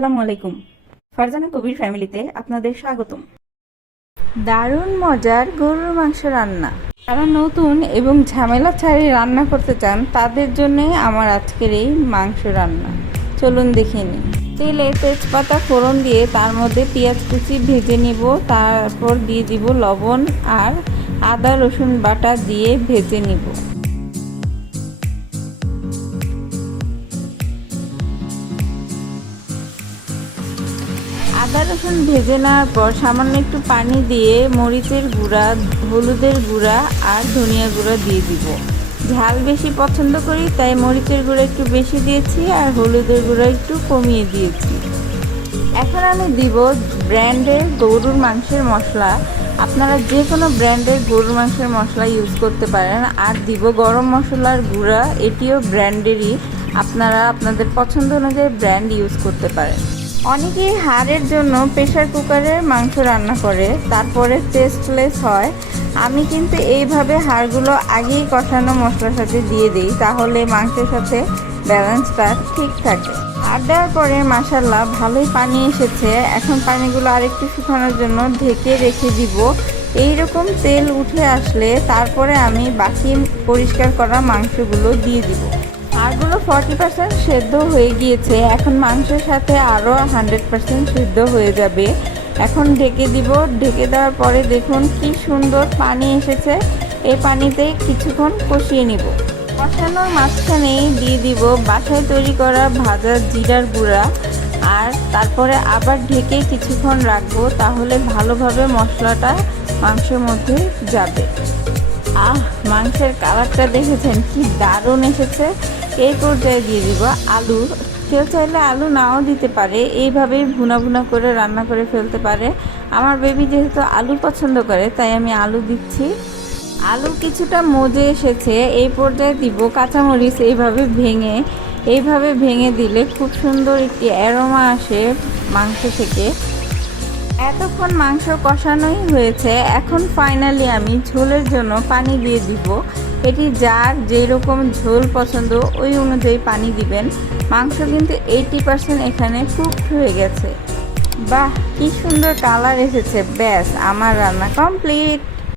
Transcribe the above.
আসসালামু আলাইকুম। ফারজানা কবির ফ্যামিলিতে আপনাদের স্বাগতম। দারুণ মজার গরুর মাংস রান্না। যারা নতুন এবং ঝামেলা ছাড়ি রান্না করতে চান, তাদের জন্যই আমার আজকের এই মাংস রান্না। চলুন দেখে নিই। তেলে তেজপাতা, ফোড়ন দিয়ে তার মধ্যে পেঁয়াজ কুচি ভেজে নিব, তারপর দিয়ে দিব লবণ আর আদা, রসুন বাটা দিয়ে ভেজে নিব। আদা, রসুন ভেজে নেওয়ার পর সামান্য একটু পানি দিয়ে মরিচের গুঁড়া, হলুদের গুঁড়া আর ধনিয়া গুঁড়া দিয়ে দিব। ঝাল বেশি পছন্দ করি, তাই মরিচের গুঁড়া একটু বেশি দিয়েছি আর হলুদের গুঁড়া একটু কমিয়ে দিয়েছি। এখন আমি দিব ব্র্যান্ডের গরুর মাংসের মশলা। আপনারা যে কোনো ব্র্যান্ডের গরুর মাংসের মশলা ইউজ করতে পারেন। আর দিব গরম মশলার গুঁড়া, এটিও ব্র্যান্ডেরই। আপনারা আপনাদের পছন্দ অনুযায়ী ব্র্যান্ড ইউজ করতে পারেন। অনেকেই হাড়ের জন্য প্রেশার কুকারে মাংস রান্না করে, তারপরে টেস্টলেস হয়। আমি কিন্তু এইভাবে হাড়গুলো আগেই কষানো মশলার সাথে দিয়ে দিই, তাহলে মাংসের সাথে ব্যালেন্সটা ঠিক থাকে। আর দেওয়ার পরে মাসাল্লাহ ভালোই পানি এসেছে। এখন পানিগুলো আরেকটু শুকানোর জন্য ঢেকে রেখে দিব। এই রকম তেল উঠে আসলে তারপরে আমি বাকি পরিষ্কার করা মাংসগুলো দিয়ে দিব। ফর্টি পার্সেন্ট সেদ্ধ হয়ে গিয়েছে। এখন মাংসের সাথে আরও হান্ড্রেড পার্সেন্ট সেদ্ধ হয়ে যাবে। এখন ঢেকে দিব। ঢেকে দেওয়ার পরে দেখুন কি সুন্দর পানি এসেছে। এই পানিতে কিছুক্ষণ কষিয়ে নিব। কষানোর মাঝখানেই দিয়ে দিব বাসায় তৈরি করা ভাজা জিরার গুঁড়া। আর তারপরে আবার ঢেকে কিছুক্ষণ রাখব, তাহলে ভালোভাবে মশলাটা মাংসের মধ্যে যাবে। আহ, মাংসের কালারটা দেখেছেন, কি দারুণ এসেছে। এই পর্যায়ে দিয়ে দিব আলু। কেউ চাইলে আলু নাও দিতে পারে এইভাবেই ভুনা ভুনা করে রান্না করে ফেলতে পারে। আমার বেবি যেহেতু আলু পছন্দ করে, তাই আমি আলু দিচ্ছি। আলু কিছুটা মজে এসেছে, এই পর্যায়ে দিব কাঁচামরিচ এইভাবে ভেঙে এইভাবে ভেঙে দিলে খুব সুন্দর একটি অ্যারোমা আসে মাংস থেকে। এতক্ষণ মাংস কষানোই হয়েছে, এখন ফাইনালি আমি ঝোলের জন্য পানি দিয়ে দিব। এটি যার যেই রকম ঝোল পছন্দ, ওই অনুযায়ী পানি দিবেন। মাংস কিন্তু এইটি পার্সেন্ট এখানে কুকড হয়ে গেছে। বাহ, কি সুন্দর কালার এসেছে। ব্যাস, আমার রান্না কমপ্লিট